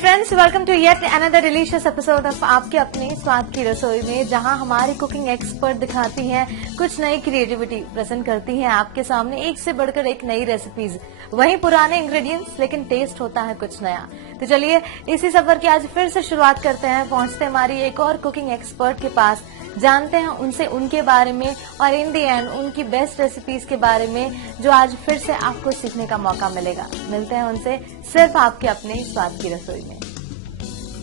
Friends, welcome to yet another delicious episode of आपके अपने स्वाद की रसोई में, जहां हमारी कुकिंग एक्सपर्ट दिखाती हैं कुछ नई क्रिएटिविटी, प्रेजेंट करती हैं आपके सामने एक से बढ़कर एक नई रेसिपीज। वहीं पुराने इंग्रेडिएंट्स, लेकिन टेस्ट होता है कुछ नया। तो चलिए इसी सफर की आज फिर से शुरुआत करते हैं। पहुंचते हमारी एक और कुकिंग एक्सपर्ट के पास, जानते हैं उनसे उनके बारे में और इन दी एंड उनकी बेस्ट रेसिपीज के बारे में, जो आज फिर से आपको सीखने का मौका मिलेगा। मिलते हैं उनसे सिर्फ आपके अपने स्वाद की रसोई में।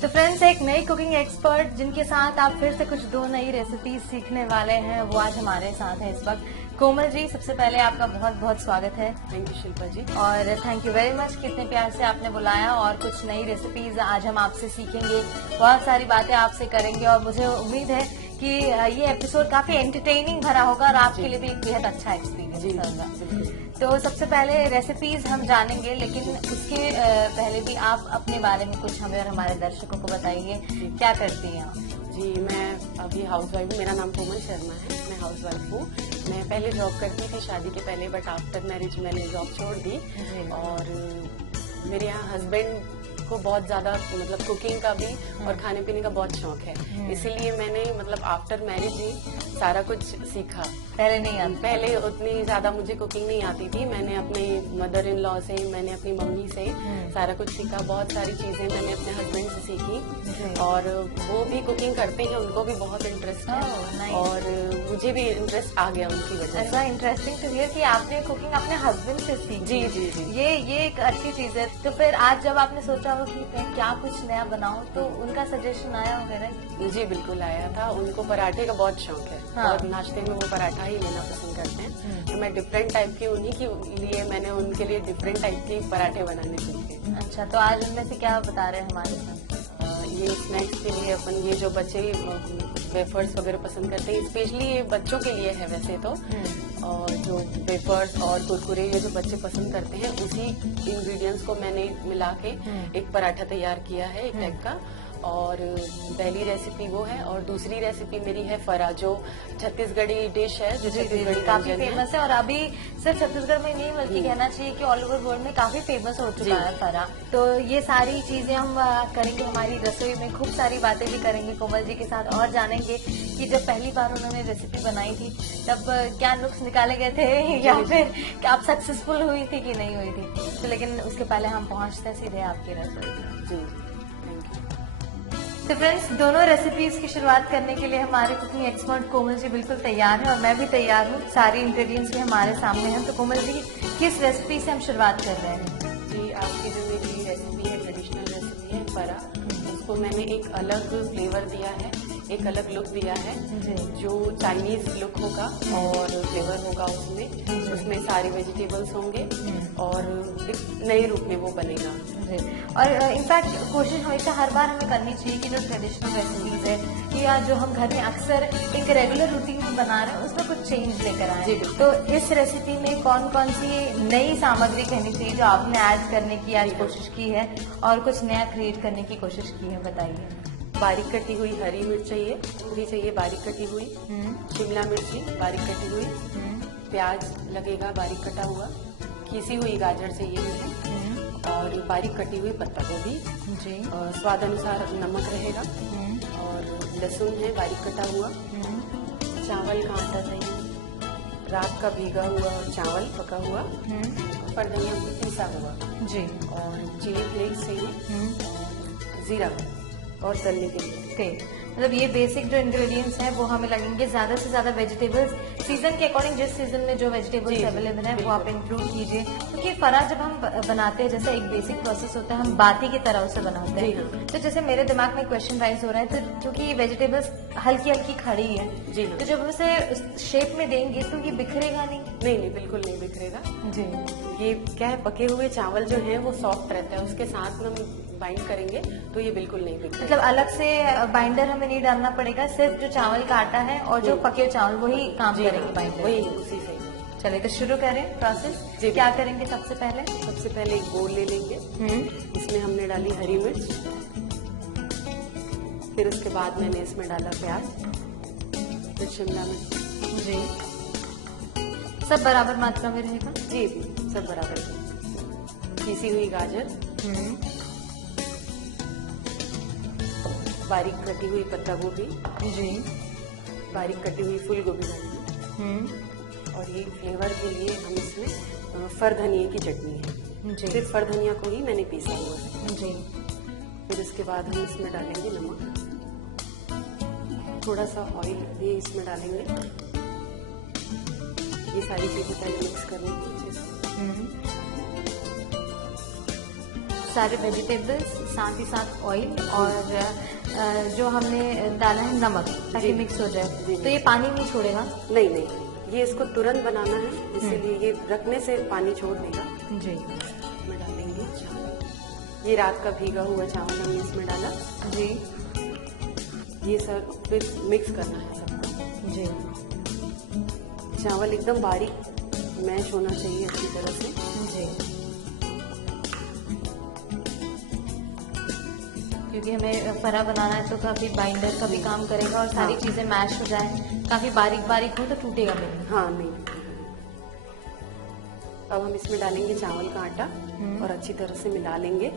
तो फ्रेंड्स, एक नई कुकिंग एक्सपर्ट जिनके साथ आप फिर से कुछ दो नई रेसिपीज सीखने वाले हैं, वो आज हमारे साथ है इस वक्त। कोमल जी, सबसे पहले आपका बहुत बहुत स्वागत है। थैंक यू शिल्पा जी। और थैंक यू वेरी मच, कितने प्यार से आपने बुलाया और कुछ नई रेसिपीज आज हम आपसे सीखेंगे, बहुत सारी बातें आपसे करेंगे और मुझे उम्मीद है कि ये एपिसोड काफी एंटरटेनिंग भरा होगा और आपके लिए भी एक बेहद अच्छा एक्सपीरियंस होगा। तो सबसे पहले रेसिपीज हम जानेंगे, लेकिन उसके पहले भी आप अपने बारे में कुछ हमें और हमारे दर्शकों को बताइए, क्या करती हैं आप? जी, मैं अभी हाउसवाइफ हूँ। मेरा नाम कोमल शर्मा है। मैं हाउसवाइफ हूँ। मैं पहले जॉब करती थी शादी के पहले, बट आफ्टर मैरिज मैंने जॉब छोड़ दी। और मेरे यहाँ हस्बैंड को बहुत ज्यादा मतलब कुकिंग का भी और खाने पीने का बहुत शौक है, इसीलिए मैंने मतलब आफ्टर मैरिज ही सारा कुछ सीखा। पहले नहीं आता? पहले उतनी ज्यादा मुझे कुकिंग नहीं आती थी। मैंने अपने मदर इन लॉ से, मैंने अपनी मम्मी से सारा कुछ सीखा। बहुत सारी चीजें मैंने अपने हस्बैंड से सीखी और वो भी कुकिंग करते हैं, उनको भी बहुत इंटरेस्ट है और मुझे भी इंटरेस्ट आ गया उनकी वजह से। इंटरेस्टिंग टू हियर कि आपने कुकिंग अपने हस्बैंड से सीखी। जी जी जी, ये एक अच्छी चीज है। तो फिर आज जब आपने सोचा हो कि मैं क्या कुछ नया बनाऊं, तो उनका सजेशन आया वगैरह? जी बिल्कुल आया था। उनको पराठे का बहुत शौक है। हाँ। और नाश्ते में वो पराठा ही लेना पसंद करते हैं। तो मैं डिफरेंट टाइप की उन्हीं के लिए मैंने उनके लिए डिफरेंट टाइप के पराठे बनाने सीखे। अच्छा, तो आज उनमें से क्या बता रहे हैं हमारे साथ? ये स्नैक्स के लिए अपन, ये जो बच्चे वेफर्स वगैरह पसंद करते हैं, स्पेशली ये बच्चों के लिए है वैसे तो। और जो वेफर्स और कुरकुरे ये जो बच्चे पसंद करते हैं, उसी इंग्रेडिएंट्स को मैंने मिला के एक पराठा तैयार किया है एक टाइप का। और पहली रेसिपी वो है और दूसरी रेसिपी मेरी है फरा, जो छत्तीसगढ़ी डिश है, जो छत्तीसगढ़ी काफी फेमस है। और अभी सिर्फ छत्तीसगढ़ में नहीं बल्कि कहना चाहिए कि ऑल ओवर वर्ल्ड में काफी फेमस हो चुका है फरा। तो ये सारी चीजें हम करेंगे हमारी रसोई में, खूब सारी बातें भी करेंगे कोमल जी के साथ और जानेंगे कि जब पहली बार उन्होंने रेसिपी बनाई थी तब क्या नुक्स निकाले गए थे या फिर आप सक्सेसफुल हुई थी कि नहीं हुई थी। तो लेकिन उसके पहले हम पहुंचते हैं सीधे आपकी रसोई में। जी, थैंक यू। तो फ्रेंड्स, दोनों रेसिपीज की शुरुआत करने के लिए हमारे कुकिंग एक्सपर्ट कोमल जी बिल्कुल तैयार हैं और मैं भी तैयार हूँ। सारी इंग्रेडिएंट्स भी हमारे सामने हैं। तो कोमल जी, किस रेसिपी से हम शुरुआत कर रहे हैं? जी, आपकी जो मेरी रेसिपी है, ट्रेडिशनल रेसिपी है फरा, उसको मैंने एक अलग फ्लेवर दिया है, एक अलग लुक दिया है, जो चाइनीज लुक होगा और फ्लेवर होगा उसमें सारे वेजिटेबल्स होंगे और एक नए रूप में वो बनेगा। और इनफैक्ट कोशिश हमेशा हर बार हमें करनी चाहिए कि जो ट्रेडिशनल रेसिपीज है या जो हम घर में अक्सर एक रेगुलर रूटीन बना रहे हैं, उसमें कुछ चेंज लेकर आए। तो इस रेसिपी में कौन कौन सी नई सामग्री कहनी चाहिए जो आपने ऐड करने की आज कोशिश की है और कुछ नया क्रिएट करने की कोशिश की है, बताइए। बारीक कटी हुई हरी मिर्च चाहिए बारीक कटी हुई, शिमला मिर्ची बारीक कटी हुई, प्याज लगेगा बारीक कटा हुआ, घिसी हुई गाजर चाहिए मुझे और बारीक कटी हुई पत्ता गोभी जी, स्वाद अनुसार नमक रहेगा और लहसुन है बारीक कटा हुआ, चावल का आटा चाहिए, रात का भीगा हुआ चावल पका हुआ, पर धनिया पिसा हुआ जी, और चिली फ्लेक्स चाहिए, जीरा और तलने के लिए तेल। मतलब ये बेसिक जो इंग्रेडिएंट्स हैं वो हमें लगेंगे। ज्यादा से ज्यादा वेजिटेबल्स सीजन के अकॉर्डिंग, जिस सीजन में जो वेजिटेबल्स अवेलेबल है वो आप इंक्लूड कीजिए, क्योंकि फरा जब हम बनाते हैं, जैसे एक बेसिक प्रोसेस होता है, हम बाती की तरह उसे बनाते हैं। तो जैसे मेरे दिमाग में क्वेश्चन राइज हो रहा है, तो क्योंकि वेजिटेबल्स हल्की हल्की खड़ी है जी, तो जब उसे शेप में देंगे तो ये बिखरेगा नहीं? नहीं, बिल्कुल नहीं बिखरेगा जी। ये क्या है, पके हुए चावल जो है वो सॉफ्ट रहता है, उसके साथ हम बाइंड करेंगे तो ये बिल्कुल नहीं बिखरेगा। मतलब अलग से बाइंडर हमें नहीं डालना पड़ेगा, सिर्फ जो चावल का आटा है और जो पके चावल वही काम करेंगे बाइंडर, वही उसी से। चलिए तो शुरू करें प्रोसेस। क्या करेंगे सबसे पहले? सबसे पहले एक बोल ले लेंगे, इसमें हमने डाली हरी मिर्च, फिर उसके बाद मैंने इसमें डाला प्याज, फिर शिमला मिर्च जी, सब बराबर मात्रा में रहेगा? जी सब बराबर, घिसी हुई गाजर, बारीक कटी हुई पत्ता गोभी, जी। बारीक कटी हुई फूल गोभी डालेंगे। और ये फ्लेवर के लिए हम इसमें फर धनिया की चटनी है, जी। सिर्फ फर धनिया को ही मैंने पीसा हुआ है। जी। फिर इसके बाद हम इसमें डालेंगे नमक, थोड़ा सा ऑयल भी इसमें डालेंगे। ये सारी चीजें पहले मिक्स कर लेंगे अच्छे से। सारे वेजिटेबल्स, साथ ही साथ ऑयल और जो हमने डाला है नमक, ताकि जी। मिक्स हो जाए। जी। तो ये पानी नहीं छोड़ेगा? नहीं नहीं, ये इसको तुरंत बनाना है, इसीलिए ये रखने से पानी छोड़ देगा। जी। इसमें डालेंगे चावल, ये रात का भीगा हुआ चावल हमने इसमें डाला। जी। ये सब फिर मिक्स करना है सबको। जी। चावल एकदम बारीक मैश होना चाहिए अच्छी तरह से। जी। क्योंकि हमें फरा बनाना है तो काफी बाइंडर का भी काम करेगा और सारी हाँ। चीजें मैश हो जाए, काफी बारीक बारीक हो तो टूटेगा नहीं। हाँ नहीं। अब हम इसमें डालेंगे चावल का आटा और अच्छी तरह से मिला लेंगे।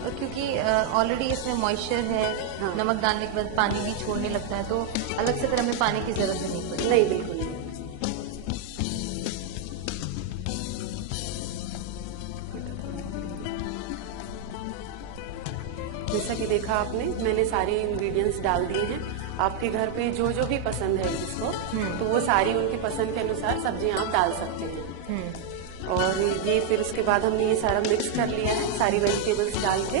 और क्योंकि ऑलरेडी इसमें मॉइस्चर है, हाँ। नमक डालने के बाद पानी भी छोड़ने लगता है, तो अलग से फिर हमें पानी की जरूरत भी नहीं पड़ेगी। नहीं, बिल्कुल नहीं। जैसा कि देखा आपने, मैंने सारे इंग्रेडिएंट्स डाल दिए हैं। आपके घर पे जो जो भी पसंद है जिसको, तो वो सारी उनकी पसंद के अनुसार सब्जियां आप डाल सकते हैं। और ये फिर उसके बाद हमने ये सारा मिक्स कर लिया है, सारी वेजिटेबल्स डाल के।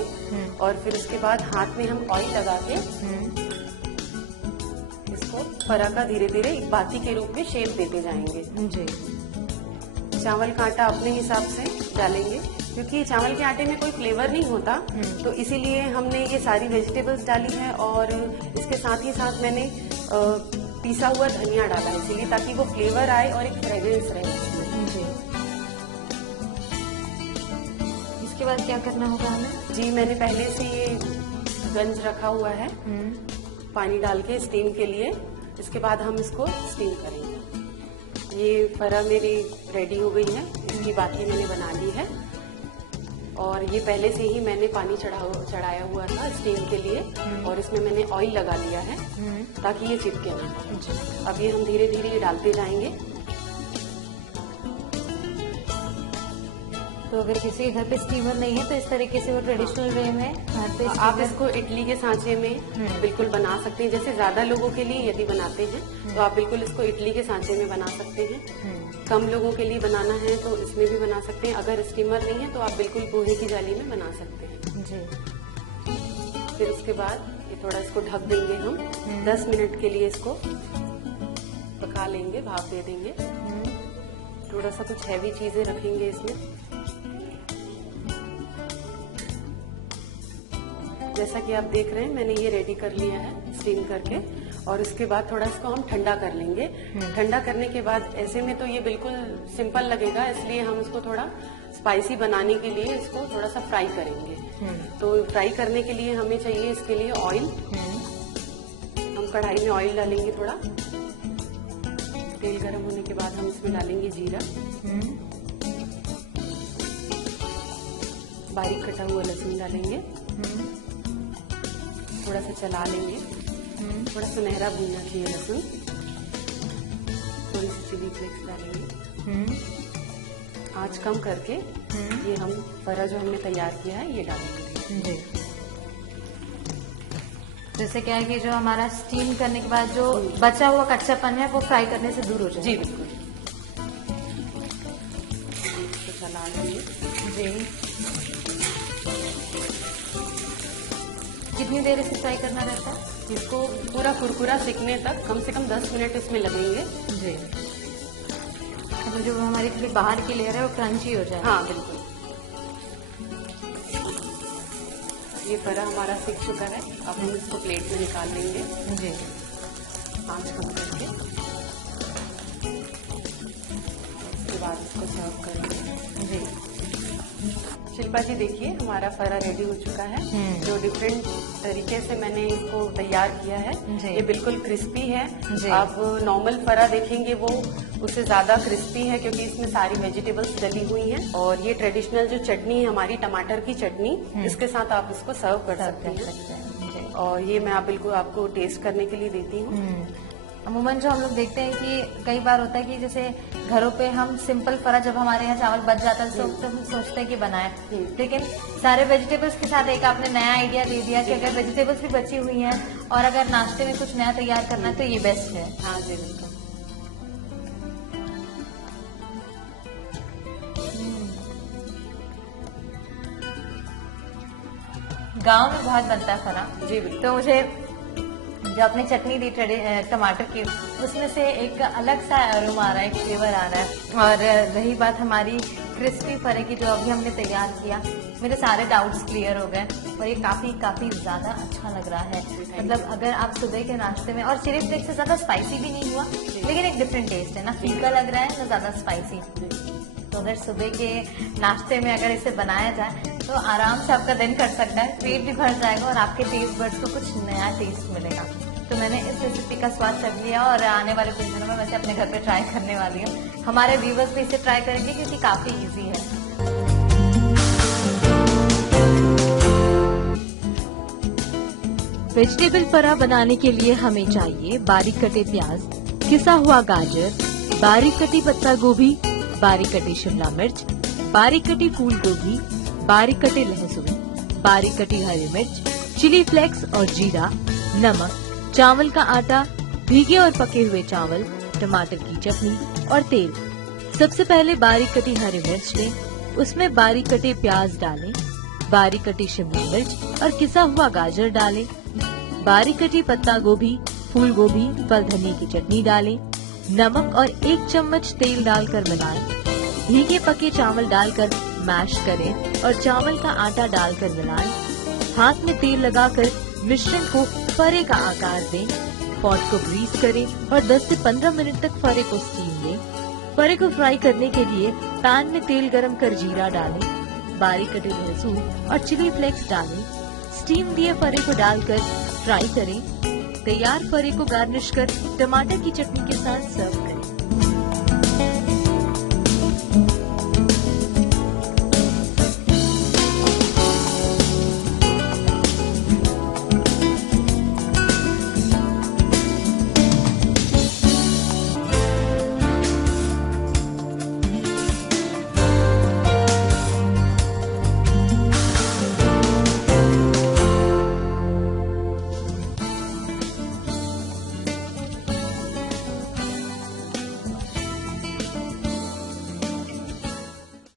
और फिर उसके बाद हाथ में हम ऑयल लगा के इसको फरा का धीरे धीरे एक बाती के रूप में शेप देते जाएंगे। जी। चावल का आटा अपने हिसाब से डालेंगे, क्योंकि चावल के आटे में कोई फ्लेवर नहीं होता, तो इसीलिए हमने ये सारी वेजिटेबल्स डाली है। और इसके साथ ही साथ मैंने पिसा हुआ धनिया डाला है, इसीलिए ताकि वो फ्लेवर आए और एक फ्रेग्रेंस रहे उसमें। जी। इसके बाद क्या करना होगा हमें? जी, मैंने पहले से ये गंज रखा हुआ है पानी डाल के स्टीम के लिए। इसके बाद हम इसको स्टीम करेंगे। ये फरा मेरी रेडी हो गई है, इसकी बाती मैंने बना ली है। और ये पहले से ही मैंने पानी चढ़ाया हुआ था स्टीम के लिए, और इसमें मैंने ऑयल लगा लिया है ताकि ये चिपके ना। अब ये हम धीरे धीरे ये डालते जाएंगे। तो अगर किसी के घर पे स्टीमर नहीं है तो इस तरीके से वो ट्रेडिशनल वे में घर पे आप इसको इडली के सांचे में बिल्कुल बना सकते हैं। जैसे ज्यादा लोगों के लिए यदि बनाते हैं तो आप बिल्कुल इसको इडली के सांचे में बना सकते हैं। कम लोगों के लिए बनाना है तो इसमें भी बना सकते हैं। अगर स्टीमर नहीं है तो आप बिल्कुल पोहे की जाली में बना सकते हैं। जी। फिर उसके बाद ये थोड़ा इसको ढक देंगे हम 10 मिनट के लिए, इसको पका लेंगे, भाप दे देंगे। थोड़ा सा कुछ हैवी चीजें रखेंगे इसमें। जैसा कि आप देख रहे हैं, मैंने ये रेडी कर लिया है स्टीम करके। और इसके बाद थोड़ा इसको हम ठंडा कर लेंगे। ठंडा करने के बाद ऐसे में तो ये बिल्कुल सिंपल लगेगा, इसलिए हम इसको थोड़ा स्पाइसी बनाने के लिए इसको थोड़ा सा फ्राई करेंगे। तो फ्राई करने के लिए हमें चाहिए इसके लिए ऑयल। हम कढ़ाई में ऑयल डालेंगे थोड़ा। तेल गर्म होने के बाद हम इसमें डालेंगे जीरा, बारीक कटा हुआ लहसुन डालेंगे, थोड़ा सा चला लेंगे। थोड़ा सुनहरा भूनना चाहिए लहसुन। थोड़ी सी चिली फ्लेक्स डालेंगे। आंच कम करके ये हम फरा जो हमने तैयार किया है ये डालेंगे। जी। जैसे क्या है कि जो हमारा स्टीम करने के बाद जो बचा हुआ कच्चापन है वो फ्राई करने से दूर हो जाए। जी बिल्कुल। इसको चला लेंगे। जी। कितनी देर इसे फ्राई करना रहता है? इसको पूरा कुरकुरा सिकने तक कम से कम 10 मिनट इसमें लगेंगे। जी। तो जो हमारी थोड़ी बाहर की लेयर है वो क्रंची हो जाए। हाँ बिल्कुल। ये फरा हमारा सिक चुका है, अब हम इसको प्लेट में निकाल लेंगे। जी। आंच कम करके उसके बाद इसको सर्व करेंगे। जी। शिल्पा जी देखिए, हमारा फरा रेडी हो चुका है। जो डिफरेंट तरीके से मैंने इसको तैयार किया है, जी। ये बिल्कुल क्रिस्पी है। जी। आप नॉर्मल फरा देखेंगे वो उससे ज्यादा क्रिस्पी है, क्योंकि इसमें सारी वेजिटेबल्स डली हुई हैं। और ये ट्रेडिशनल जो चटनी है हमारी, टमाटर की चटनी, इसके साथ आप इसको सर्व कर सकते हैं। और ये मैं बिल्कुल आपको टेस्ट करने के लिए देती हूँ। अमूमन जो हम लोग देखते हैं कि कई बार होता है कि जैसे घरों पे हम सिंपल फरा, जब हमारे यहाँ चावल बच जाता है तो हम सोचते हैं कि बनाए, लेकिन सारे वेजिटेबल्स के साथ एक आपने नया आइडिया दे दिया कि अगर वेजिटेबल्स भी बची हुई हैं और अगर नाश्ते में कुछ नया तैयार करना है तो ये बेस्ट है। हाँ जी, बिल्कुल। गांव में बहुत बनता है फरा जी बिल्कुल। तो मुझे जो आपने चटनी दी टमाटर की, उसमें से एक अलग सा अरोमा आ रहा है, एक फ्लेवर आ रहा है। और रही बात हमारी क्रिस्पी फरे की जो अभी हमने तैयार किया, मेरे सारे डाउट्स क्लियर हो गए और ये काफी ज्यादा अच्छा लग रहा है। मतलब अगर आप सुबह के नाश्ते में, और चिली फ्लेक्स से ज्यादा स्पाइसी भी नहीं हुआ, लेकिन एक डिफरेंट टेस्ट है ना, फीका लग रहा है ना ज्यादा स्पाइसी। तो अगर सुबह के नाश्ते में अगर इसे बनाया जाए तो आराम से आपका दिन कट सकता है, पेट भी भर जाएगा और आपके टेस्ट बड्स को कुछ नया टेस्ट मिलेगा। तो मैंने इस रेसिपी का स्वाद चख लिया और आने वाले कुछ दिनों में वैसे अपने घर पे ट्राई करने वाली हूँ। हमारे व्यूवर्स भी इसे ट्राई करेंगे क्योंकि काफी इजी है। वेजिटेबल फरा बनाने के लिए हमें चाहिए बारीक कटे प्याज, किसा हुआ गाजर, बारीक कटी पत्ता गोभी, बारीक कटी शिमला मिर्च, बारीक कटी फूल गोभी, बारीक कटे लहसुन, बारीक कटी हरी मिर्च, चिली फ्लेक्स और जीरा, नमक, चावल का आटा, भीगे और पके हुए चावल, टमाटर की चटनी और तेल। सबसे पहले बारीक कटी हरी मिर्च लें, उसमें बारीक कटे प्याज डालें, बारीक कटी शिमला मिर्च और किसा हुआ गाजर डालें, बारीक कटी पत्ता गोभी, फूल गोभी, फल धनिया की चटनी डालें, नमक और 1 चम्मच तेल डालकर मिलाएं, भीगे पके चावल डालकर मैश करें और चावल का आटा डालकर मिलाएं। हाथ में तेल लगाकर मिश्रण को फरे का आकार दें, पॉट को ग्रीस करें और 10 से 15 मिनट तक फरे को स्टीम दें। फरे को फ्राई करने के लिए पैन में तेल गरम कर जीरा डालें, बारीक कटे लहसुन और चिली फ्लेक्स डालें, स्टीम दिए फरे को डालकर फ्राई करें। तैयार फरे को गार्निश कर टमाटर की चटनी के साथ सर्व करें।